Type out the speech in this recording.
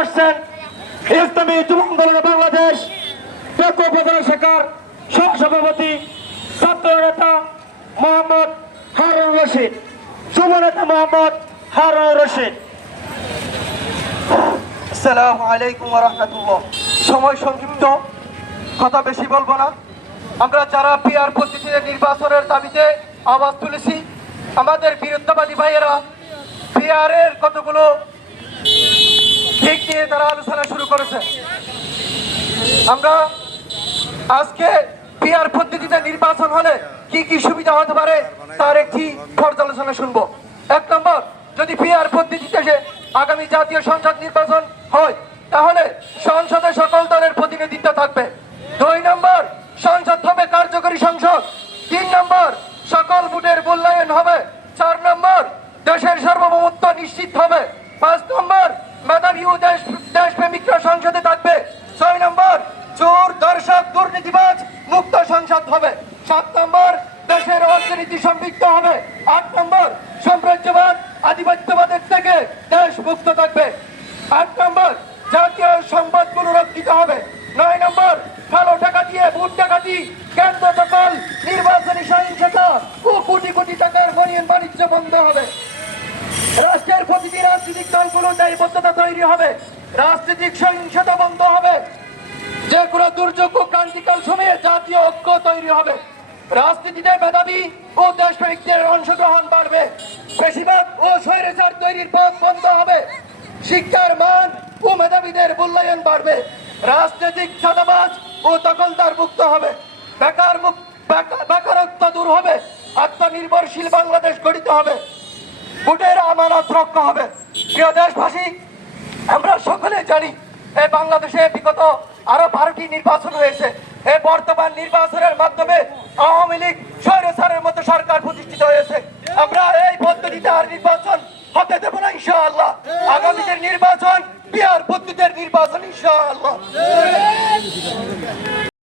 আসছেন ইসলামী যুব আন্দোলন বাংলাদেশ টেকো শাখার সহসভাপতি ছাত্র নেতা মোহাম্মদ হারুন রশিদ, যুব নেতা মোহাম্মদ হারুন রশিদ। সময় সংক্ষিপ্ত, কথা বেশি বলব না। আমরা যারা পিআর পদ্ধতিতে নির্বাচনের দাবিতে আওয়াজ তুলেছি, আমাদের বিরুদ্ধবাদী ভাইয়েরা পিআর কতগুলো দিক নিয়ে তারা আলোচনা শুরু করেছে। আমরা আজকে পিআর পদ্ধতিতে নির্বাচন হলে কি কি সুবিধা হতে পারে তার একটি পর্যালোচনা শুনব। এক নম্বর, যদি পিআর পদ্ধতিতে সে আগামী জাতীয় সংসদ নির্বাচন হয়, তাহলে সংসদে সকল দলের প্রতিনিধিত্ব থাকবে। দুই নম্বর, সংসদ হবে কার্যকরী সংসদ। তিন নম্বর, সকল ভোটের মূল্যায়ন হবে। চার নম্বর দেশের সার্বভৌমত্ব নিশ্চিত হবে। পাঁচ নম্বর, মেধাবী ও দেশ দেশপ্রেমিকরা সংসদে থাকবে। ছয় নম্বর চোর দর্শক, দুর্নীতিবাজ, মুক্ত সংসদ হবে। সাত নম্বর, দেশের অর্থনীতি সমৃদ্ধ হবে। আট নম্বর, সাম্রাজ্যবাদ, আধিপত্যবাদের থেকে দেশ মুক্ত থাকবে। আট নম্বর, জাতীয় সম্পদ পুনরুদ্ধিত হবে। নয় নম্বর কালো টাকা দিয়ে ভোট ডাকাতি কেন্দ্র দখল, নির্বাচনী সহিংসতা ও কোটি কোটি টাকার বনিয়ন বাণিজ্য বন্ধ হবে। রাষ্ট্রের প্রতিটি রাজনৈতিক দলগুলো দায়বদ্ধতা তৈরি হবে। রাজনৈতিক সহিংসতা বন্ধ হবে। যে কোনো দুর্যোগ ক্রান্তিকাল সময়ে জাতীয় ঐক্য তৈরি হবে। রাজনীতিতে মেধাবী ও দেশপ্রেমিকদের অংশগ্রহণ বাড়বে। বেশিরভাগ ও স্বৈরাচার তৈরির পথ বন্ধ হবে। শিক্ষার মান ও মেধাবীদের মূল্যায়ন বাড়বে। রাজনৈতিক ছাদাবাজ ও দখলদার মুক্ত হবে। বেকার বেকারত্ব দূর হবে। আত্মনির্ভরশীল বাংলাদেশ গঠিত হবে। ভোটের আমানত রক্ষা হবে। প্রিয় দেশবাসী, আমরা সকলে জানি, এই বাংলাদেশে বিগত আরও বারোটি নির্বাচন হয়েছে। এই বর্তমান নির্বাচনের মাধ্যমে আওয়ামী লীগ স্বৈরাচারের মতো সরকার প্রতিষ্ঠিত হয়েছে। আমরা এই পদ্ধতিতে আর নির্বাচন হতে দেব না, ইনশাআল্লাহ। আগামীদের নির্বাচন, বিহার পদ্ধতির নির্বাচন, ইনশাআল্লাহ।